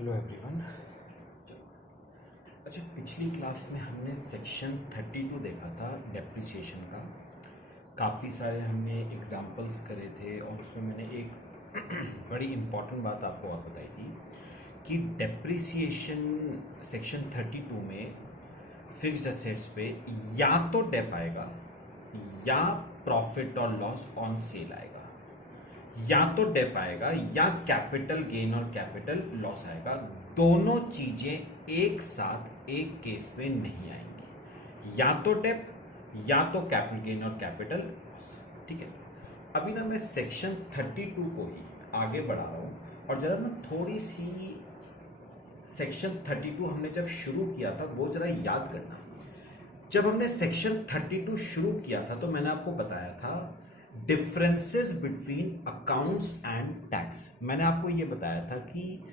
Hello everyone. अच्छा, पिछली class में हमने सेक्शन 32 देखा था डेप्रिसिएशन का। काफ़ी सारे हमने एग्जांपल्स करे थे और उसमें मैंने एक बड़ी इम्पॉर्टेंट बात आपको और बताई थी कि डेप्रिसिएशन सेक्शन 32 में फिक्स्ड असेट्स पे या तो डेप आएगा या प्रॉफिट और लॉस ऑन सेल आएगा, या तो डेप आएगा या कैपिटल गेन और कैपिटल लॉस आएगा। दोनों चीजें एक साथ एक केस में नहीं आएंगी, या तो डेप या तो कैपिटल गेन और कैपिटल लॉस। ठीक है, अभी ना मैं सेक्शन 32 को ही आगे बढ़ा रहा हूं और जरा ना थोड़ी सी सेक्शन 32 हमने जब शुरू किया था वो जरा याद करना। जब हमने सेक्शन 32 शुरू किया था तो मैंने आपको बताया था differences between accounts and tax. मैंने आपको यह बताया था कि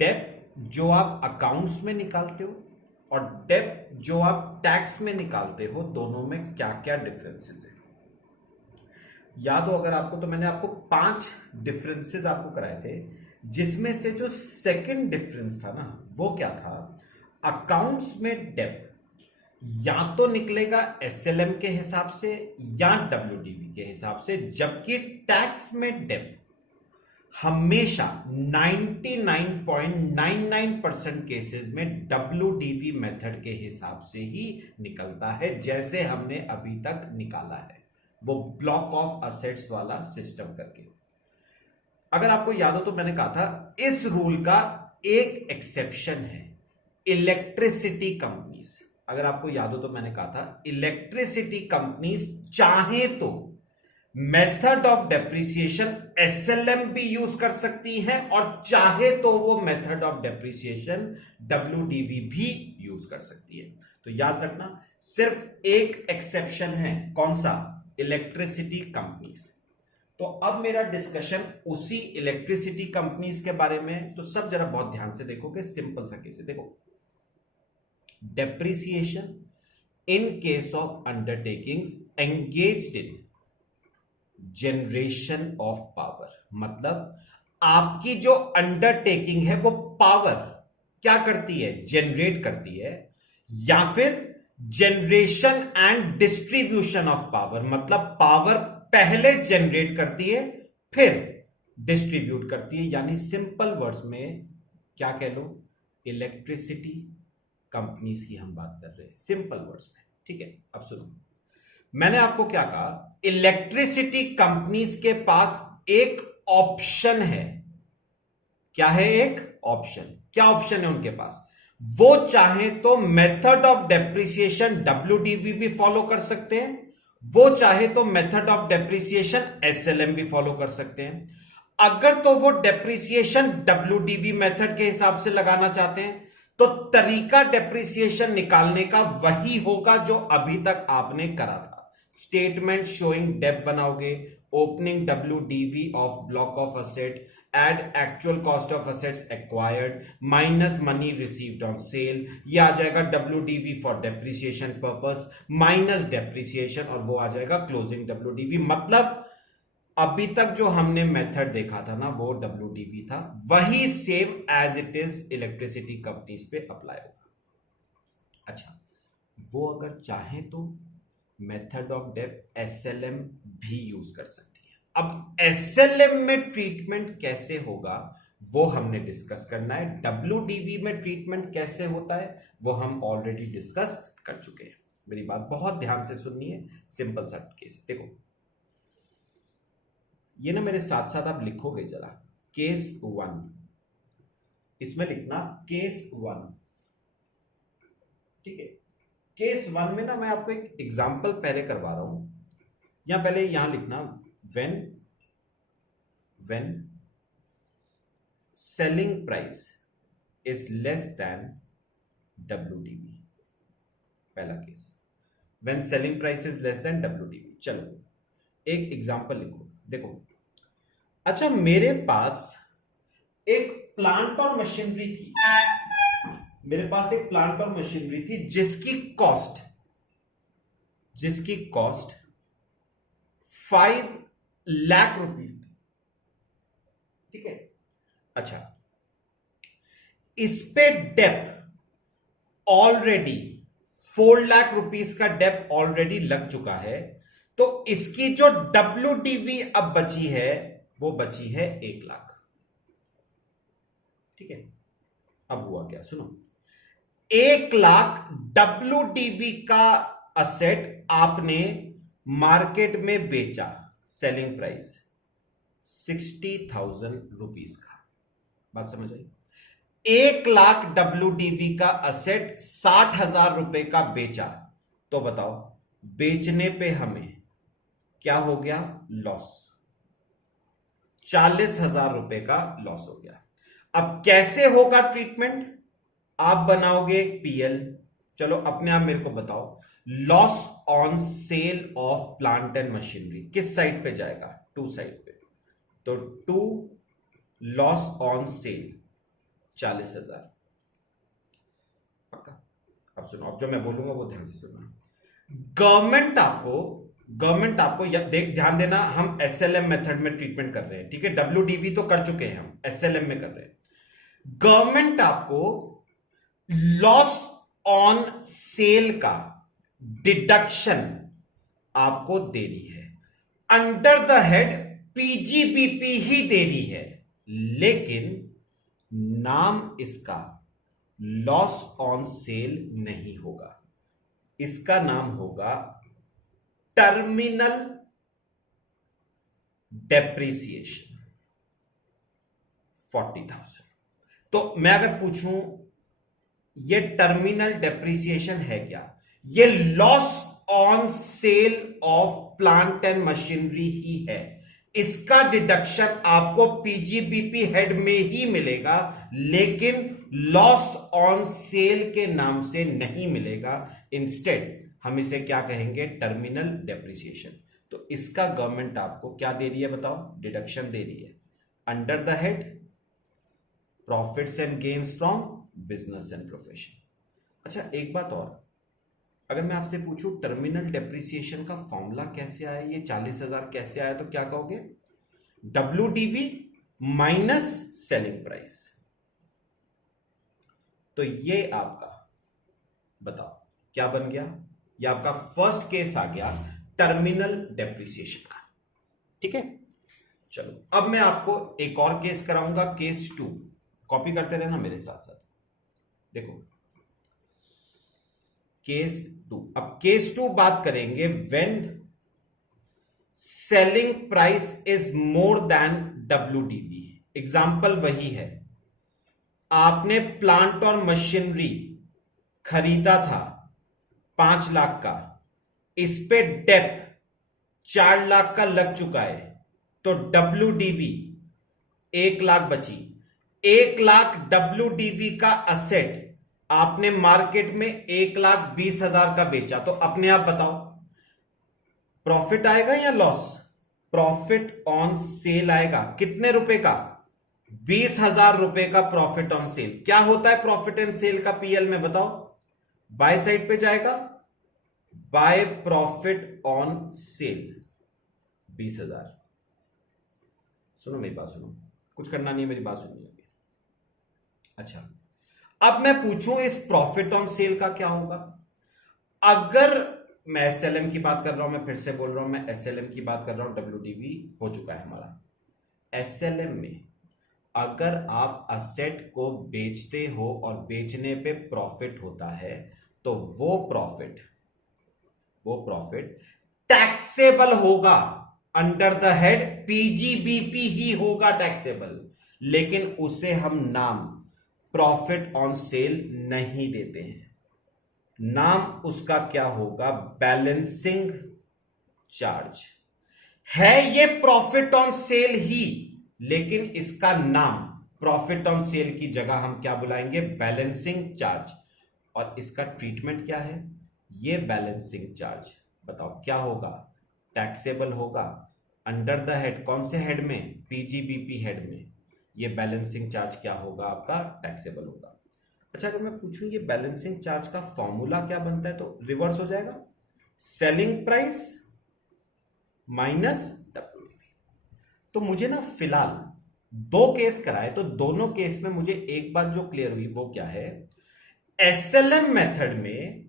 डेप जो आप अकाउंट्स में निकालते हो और डेप जो आप टैक्स में निकालते हो, दोनों में क्या क्या डिफरेंसेस है। याद हो अगर आपको तो मैंने आपको 5 डिफरेंसेस आपको कराए थे, जिसमें से जो सेकंड डिफरेंस था ना वो क्या था, अकाउंट्स में डेप या तो निकलेगा एसएलएम के हिसाब से या डब्ल्यूडीवी के हिसाब से, जबकि टैक्स में डेप हमेशा 99.99% केसेस में डब्ल्यूडीवी मेथड के हिसाब से ही निकलता है, जैसे हमने अभी तक निकाला है, वो ब्लॉक ऑफ असेट्स वाला सिस्टम करके। अगर आपको याद हो तो मैंने कहा था इस रूल का एक एक्सेप्शन है, इलेक्ट्रिसिटी कंपनीज। अगर आपको याद हो तो मैंने कहा था इलेक्ट्रिसिटी कंपनीज चाहे तो मेथड ऑफ डेप्रिसिएशन एसएलएम भी यूज कर सकती हैं और चाहे तो वो मेथड ऑफ डेप्रिसिएशन डब्ल्यूडीवी भी यूज कर सकती है। तो याद रखना सिर्फ एक एक्सेप्शन है, कौन सा, इलेक्ट्रिसिटी कंपनीज। तो अब मेरा डिस्कशन उसी इलेक्ट्रिसिटी कंपनीज के बारे में। तो सब जरा बहुत ध्यान से देखोगे, सिंपल सा केस है। देखो, depreciation in case of undertakings engaged in generation of power, मतलब आपकी जो अंडरटेकिंग है वो पावर क्या करती है, जनरेट करती है, या फिर generation and distribution of power, मतलब पावर पहले जनरेट करती है फिर डिस्ट्रीब्यूट करती है। यानी सिंपल वर्ड्स में क्या कह लो, इलेक्ट्रिसिटी कंपनीज की हम बात कर रहे हैं सिंपल वर्ड्स में। ठीक है, अब सुनो, मैंने आपको क्या कहा, इलेक्ट्रिसिटी कंपनीज के पास एक ऑप्शन है। क्या है, एक ऑप्शन। क्या ऑप्शन है उनके पास, वो चाहे तो मेथड ऑफ डेप्रिसिएशन डब्ल्यूडीवी भी फॉलो कर सकते हैं, वो चाहे तो मेथड ऑफ डेप्रिसिएशन एसएलएम भी फॉलो कर सकते हैं। अगर तो वो डेप्रिसिएशन डब्ल्यूडीवी मेथड के हिसाब से लगाना चाहते हैं तो तरीका डेप्रिसिएशन निकालने का वही होगा जो अभी तक आपने करा था। स्टेटमेंट शोइंग डेप बनाओगे, opening WDV of block of asset, add actual cost of assets acquired minus money received on sale, ये आ जाएगा WDV for depreciation purpose minus depreciation, और वो आ जाएगा क्लोजिंग डब्ल्यूडीवी। मतलब अभी तक जो हमने मेथड देखा था ना वो डब्ल्यूडीवी था, वही same as it is electricity companies पे अप्लाई होगा। अच्छा, वो अगर चाहे तो मेथड ऑफ डेप एसएलएम भी यूज कर सकती है। अब एसएलएम में ट्रीटमेंट कैसे होगा वो हमने डिस्कस करना है, डब्ल्यूडीवी में ट्रीटमेंट कैसे होता है वो हम ऑलरेडी डिस्कस कर चुके हैं। मेरी बात बहुत ध्यान से सुननी है, सिंपल सा केस। देखो, ये ना मेरे साथ साथ आप लिखोगे जरा, केस 1, इसमें लिखना केस 1। ठीक है, केस 1 में ना मैं आपको एक एग्जांपल पहले करवा रहा हूं, या पहले यहां लिखना when selling price is less than WDV. पहला केस, when selling price is less than WDV. चलो एक एग्जांपल लिखो। देखो, अच्छा, मेरे पास एक प्लांट और मशीनरी थी, मेरे पास एक प्लांट और मशीनरी थी जिसकी कॉस्ट 5 लाख रुपीस थी। ठीक है, अच्छा, इस पे डेप ऑलरेडी 4 लाख रुपीस का डेप ऑलरेडी लग चुका है, तो इसकी जो WDV अब बची है वो बची है 1 लाख। ठीक है, अब हुआ क्या सुनो, 1 लाख WDV का असेट आपने मार्केट में बेचा, सेलिंग प्राइस 60,000 रुपीस का। बात समझ आई? 1 लाख WDV का असेट 60,000 रुपए का बेचा, तो बताओ बेचने पे हमें क्या हो गया? लॉस, 40,000 रुपए का लॉस हो गया। अब कैसे होगा ट्रीटमेंट? आप बनाओगे पीएल, चलो अपने आप मेरे को बताओ, loss on sale of plant and machinery किस साइड पे जाएगा? 2 साइड पे, तो 2 लॉस ऑन सेल 40,000 पक्का। अब सुनो, अब जो मैं बोलूंगा वो ध्यान से सुनना। गवर्नमेंट आपको ध्यान देना, हम एसएलएम मेथड में ट्रीटमेंट कर रहे हैं, ठीक है? WDV तो कर चुके हैं, हम एसएलएम में कर रहे हैं। गवर्नमेंट आपको लॉस ऑन सेल का डिडक्शन आपको दे रही है, अंडर द हेड PGBP ही दे रही है, लेकिन नाम इसका लॉस ऑन सेल नहीं होगा, इसका नाम होगा टर्मिनल डेप्रिसिएशन 40,000। तो मैं अगर पूछूं ये टर्मिनल डेप्रिसिएशन है क्या? ये loss on sale of plant and machinery ही है, इसका डिडक्शन आपको PGBP हेड में ही मिलेगा, लेकिन लॉस ऑन सेल के नाम से नहीं मिलेगा। इंस्टेड हम इसे क्या कहेंगे? Terminal depreciation. तो इसका गवर्नमेंट आपको क्या दे रही है बताओ? डिडक्शन दे रही है, under the head profits and gains from business and profession. अच्छा एक बात और, अगर मैं आपसे पूछूं टर्मिनल डेप्रिसिएशन का फॉर्मूला कैसे आया, ये 40,000 कैसे आया, तो क्या कहोगे? WDV minus selling price. तो ये आपका बताओ क्या बन गया? ये आपका फर्स्ट केस आ गया टर्मिनल डेप्रिसिएशन का। ठीक है, चलो अब मैं आपको एक और केस कराऊंगा, केस 2। कॉपी करते रहना मेरे साथ साथ। देखो केस 2, अब केस 2 बात करेंगे when selling price is more than WDV। Example वही है, आपने प्लांट और मशीनरी खरीदा था 5 लाख का, इस पे डेप 4 लाख का लग चुका है, तो WDV 1 लाख बची। 1 लाख WDV का असेट आपने मार्केट में 1,20,000 का बेचा, तो अपने आप बताओ प्रॉफिट आएगा या लॉस? प्रॉफिट ऑन सेल आएगा। कितने रुपए का? 20,000 रुपए का प्रॉफिट ऑन सेल। क्या होता है प्रॉफिट एंड सेल का पीएल में बताओ? बाय साइड पे जाएगा, बाय प्रॉफिट ऑन सेल 20,000। सुनो मेरी बात सुनो, कुछ करना नहीं है, मेरी बात सुनिए। अच्छा अब मैं पूछूं इस प्रॉफिट ऑन सेल का क्या होगा? अगर मैं एसएलएम की बात कर रहा हूं, मैं फिर से बोल रहा हूं, मैं एसएलएम की बात कर रहा हूं, WDV हो चुका है हमारा। एसएलएम में अगर आप असेट को बेचते हो और बेचने पे प्रॉफिट होता है, तो वो प्रॉफिट टैक्सेबल होगा, अंडर द हेड PGBP ही होगा टैक्सेबल, लेकिन उसे हम नाम प्रॉफिट ऑन सेल नहीं देते हैं। नाम उसका क्या होगा? बैलेंसिंग चार्ज है। ये प्रॉफिट ऑन सेल ही, लेकिन इसका नाम प्रॉफिट ऑन सेल की जगह हम क्या बुलाएंगे? Balancing charge. और इसका ट्रीटमेंट क्या है? ये बैलेंसिंग चार्ज बताओ क्या होगा? टैक्सेबल होगा, अंडर द हेड। कौन से हेड में? PGBP हेड में। ये बैलेंसिंग चार्ज क्या होगा आपका? टैक्सेबल होगा। अच्छा अगर मैं पूछूं ये बैलेंसिंग चार्ज का फॉर्मूला क्या बनता है, तो रिवर्स हो जाएगा, सेलिंग प्राइस माइनस WDV। तो मुझे ना फिलहाल दो केस कराए, तो दोनों केस में मुझे एक बात जो क्लियर हुई वो क्या है, एसएलएम मेथड में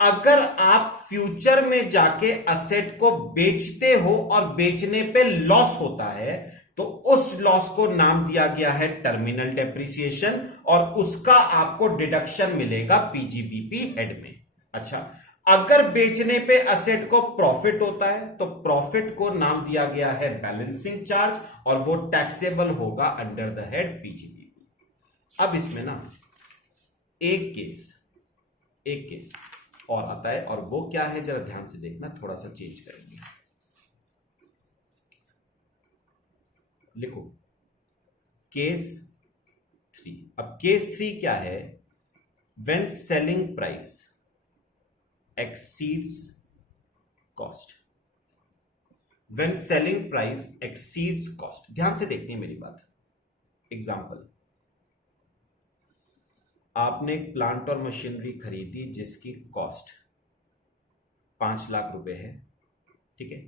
अगर आप फ्यूचर में जाके असेट को बेचते हो और बेचने पे लॉस होता है, तो उस लॉस को नाम दिया गया है टर्मिनल डेप्रिसिएशन, और उसका आपको डिडक्शन मिलेगा पीजीबीपी हेड में। अच्छा, अगर बेचने पे असेट को प्रॉफिट होता है तो प्रॉफिट को नाम दिया गया है बैलेंसिंग चार्ज, और वो टैक्सेबल होगा अंडर द हेड पीजीबीपी। अब इसमें ना एक केस और आता है, और वो क्या है जरा ध्यान से देखना, थोड़ा सा चेंज करेंगे। लिखो केस 3। अब केस 3 क्या है, when selling price exceeds cost. When selling price exceeds cost, ध्यान से देखनी है मेरी बात। एग्जांपल, आपने एक प्लांट और मशीनरी खरीदी जिसकी कॉस्ट 5 लाख रुपए है, ठीक है।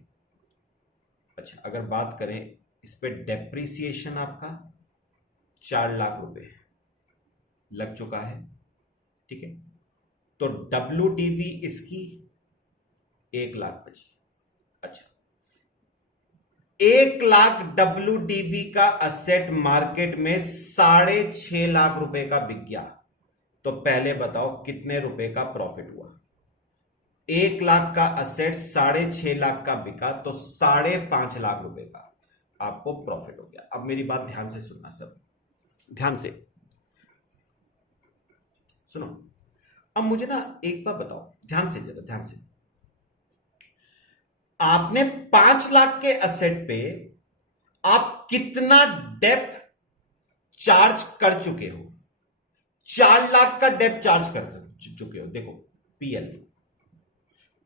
अच्छा, अगर बात करें इस पे डेप्रिसिएशन आपका 4 लाख रुपए लग चुका है, ठीक है। तो WDV इसकी 1 लाख बची। अच्छा, 1 लाख WDV का असेट मार्केट में 6.5 लाख रुपए का बिक गया, तो पहले बताओ कितने रुपए का प्रॉफिट हुआ। 1 लाख का असेट 6.5 लाख का बिका, तो 5.5 लाख रुपए का आपको प्रॉफिट हो गया। अब मेरी बात ध्यान से सुनना, सब ध्यान से सुनो। अब मुझे ना एक बात बताओ, ध्यान से, जरा ध्यान से। आपने 5 लाख के असेट पे आप कितना डेप्थ चार्ज कर चुके हो? 4 लाख का डेप्थ चार्ज कर चुके हो। देखो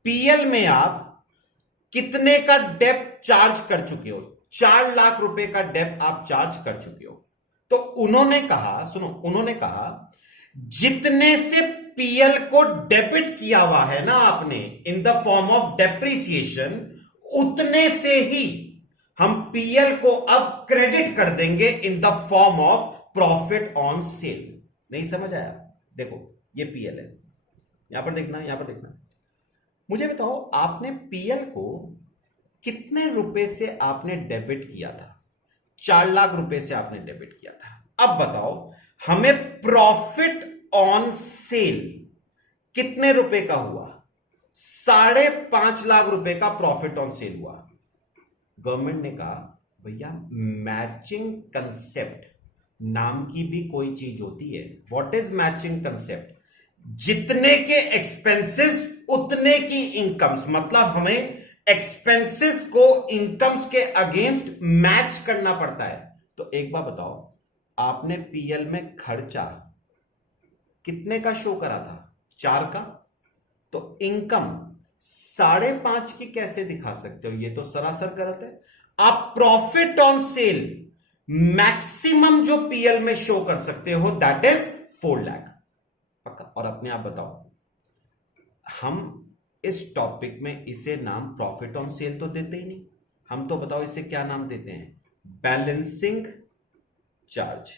पीएल में आप कितने का डेप्थ चार्ज कर चुके हो? 4 लाख रुपए का डेप्थ आप चार्ज कर चुके हो। तो उन्होंने कहा, सुनो, उन्होंने कहा जितने से पीएल को डेबिट किया हुआ है ना आपने in the form of depreciation, उतने से ही हम पीएल को अब क्रेडिट कर देंगे in the form of profit on sale. नहीं समझ आया? देखो ये पीएल है, यहां पर देखना, यहां पर देखना। मुझे बताओ आपने पीएल को कितने रुपए से आपने डेबिट किया था? 4 लाख रुपए से आपने डेबिट किया था। अब बताओ हमें प्रॉफिट ऑन सेल कितने रुपए का हुआ? 5.5 लाख रुपए का प्रॉफिट ऑन सेल हुआ। गवर्नमेंट ने कहा भैया मैचिंग कंसेप्ट नाम की भी कोई चीज होती है। What is matching concept? जितने के एक्सपेंसेस उतने की इनकम्स, मतलब हमें एक्सपेंसेस को इनकम्स के अगेंस्ट मैच करना पड़ता है। तो एक बार बताओ आपने पीएल में खर्चा कितने का शो करा था? 4 का। तो इनकम 5.5 की कैसे दिखा सकते हो? ये तो सरासर गलत है। आप प्रॉफिट ऑन सेल मैक्सिमम जो पीएल में शो कर सकते हो दैट इज 4 लाख पक्का। और अपने आप बताओ, हम इस टॉपिक में इसे नाम प्रॉफिट ऑन सेल तो देते ही नहीं, हम तो बताओ इसे क्या नाम देते हैं? Balancing charge.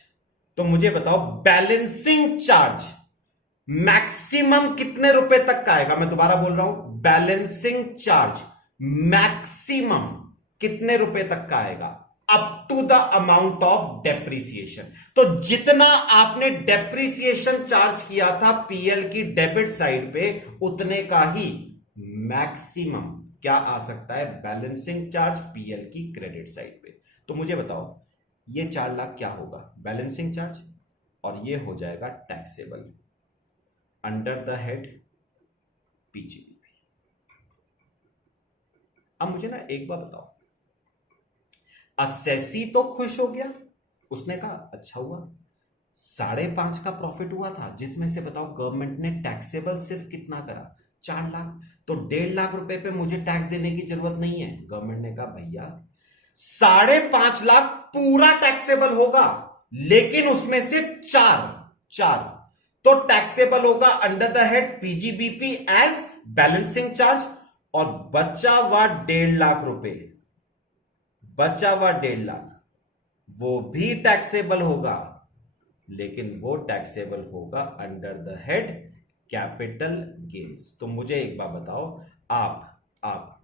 तो मुझे बताओ बैलेंसिंग चार्ज मैक्सिमम कितने रुपए तक का आएगा? मैं दोबारा बोल रहा हूं, बैलेंसिंग चार्ज मैक्सिमम कितने रुपए तक का आएगा? Up to the amount of depreciation. तो जितना आपने डेप्रिसिएशन चार्ज किया था पीएल की डेबिट साइड पे, उतने का ही मैक्सिमम क्या आ सकता है? बैलेंसिंग चार्ज पीएल की क्रेडिट साइड पे। तो मुझे बताओ ये 4 लाख क्या होगा? बैलेंसिंग चार्ज, और ये हो जाएगा taxable under the head PGBP. अब मुझे ना एक बात बताओ, असेसी तो खुश हो गया, उसने कहा अच्छा हुआ 5.5 का प्रॉफिट हुआ था, जिसमें से बताओ गवर्नमेंट ने टैक्सेबल सिर्फ कितना करा? 4 लाख। तो 1.5 लाख रुपए पे मुझे टैक्स देने की जरूरत नहीं है। गवर्नमेंट ने कहा भैया 5.5 लाख पूरा टैक्सेबल होगा, लेकिन उसमें से 4 तो टैक्सेबल होगा under the head PGBP as balancing charge, और बचा हुआ 1.5 लाख रुपए, बचा हुआ 1.5 लाख वो भी टैक्सेबल होगा, लेकिन वो टैक्सेबल होगा under the head capital gains. तो मुझे एक बात बताओ, आप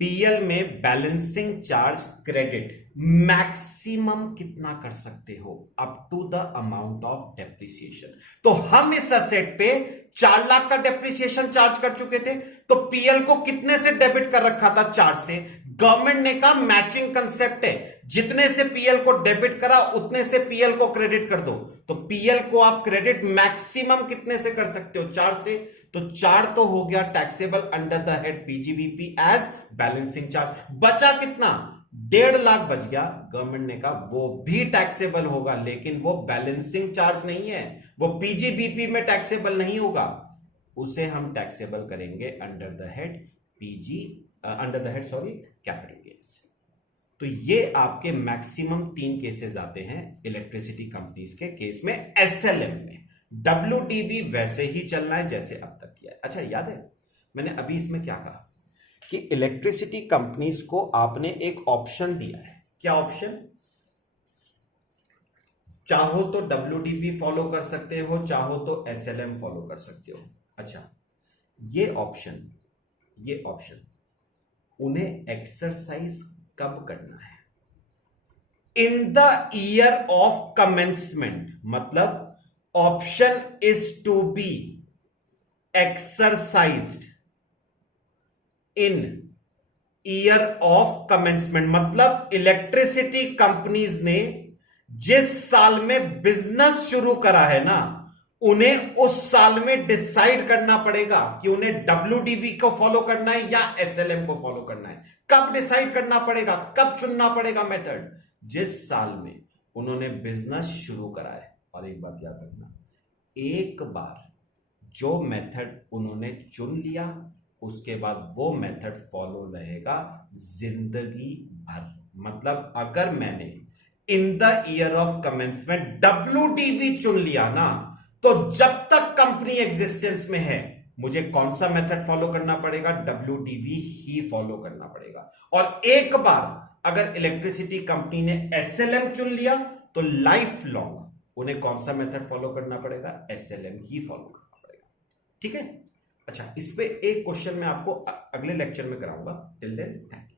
पीएल में बैलेंसिंग चार्ज क्रेडिट मैक्सिमम कितना कर सकते हो? Up to the amount of depreciation. तो हम इस असेट पे 4 लाख का डेप्रिसिएशन चार्ज कर चुके थे, तो पीएल को कितने से डेबिट कर रखा था? 4 से। गवर्नमेंट ने कहा मैचिंग कंसेप्ट है, जितने से पीएल को डेबिट करा उतने से पीएल को क्रेडिट कर दो। तो पीएल को आप क्रेडिट मैक्सिमम कितने से कर सकते हो? 4 से। तो 4 तो हो गया taxable under the head PGBP as balancing charge. बचा कितना? 1.5 लाख बच गया। गवर्नमेंट ने कहा वो भी टैक्सेबल होगा, लेकिन वो बैलेंसिंग चार्ज नहीं है, वो पीजीबीपी में टैक्सेबल नहीं होगा, उसे हम टैक्सेबल करेंगे under the head capital gains. तो ये आपके मैक्सिमम 3 केसेस आते हैं इलेक्ट्रिसिटी कंपनीज के केस में। एसएलएम में डब्ल्यूडीवी वैसे ही चलना है जैसे अब तक किया है। अच्छा, याद है मैंने अभी इसमें क्या कहा कि इलेक्ट्रिसिटी कंपनीज को आपने एक ऑप्शन दिया है। क्या ऑप्शन? चाहो तो डब्ल्यूडीवी फॉलो कर सकते हो, चाहो तो एसएलएम फॉलो कर सकते हो। अच्छा, ये ऑप्शन उन्हें एक्सरसाइज कब करना है? In the year of commencement. मतलब option is to be exercised in year of commencement. मतलब इलेक्ट्रिसिटी कंपनीज ने जिस साल में बिजनेस शुरू करा है ना, उन्हें उस साल में डिसाइड करना पड़ेगा कि उन्हें डब्ल्यूडीवी को फॉलो करना है या एसएलएम को फॉलो करना है। कब डिसाइड करना पड़ेगा, कब चुनना पड़ेगा मेथड? जिस साल में उन्होंने बिजनेस शुरू करा है। और एक बात याद रखना, एक बार जो मेथड उन्होंने चुन लिया, उसके बाद वो मेथड फॉलो रहेगा जिंदगी भर। मतलब अगर मैंने इन the year of commencement WDV चुन लिया ना, तो जब तक कंपनी एग्जिस्टेंस में है मुझे कौन सा मेथड फॉलो करना पड़ेगा? डब्ल्यूडीवी ही फॉलो करना पड़ेगा। और एक बार अगर इलेक्ट्रिसिटी कंपनी ने एसएलएम चुन लिया, तो लाइफ लॉन्ग उन्हें कौन सा मेथड फॉलो करना पड़ेगा? एसएलएम ही फॉलो करना पड़ेगा। ठीक है? अच्छा, इस पे एक क्वेश्चन मैं आपको अगले लेक्चर में कराऊंगा। Till then thank you.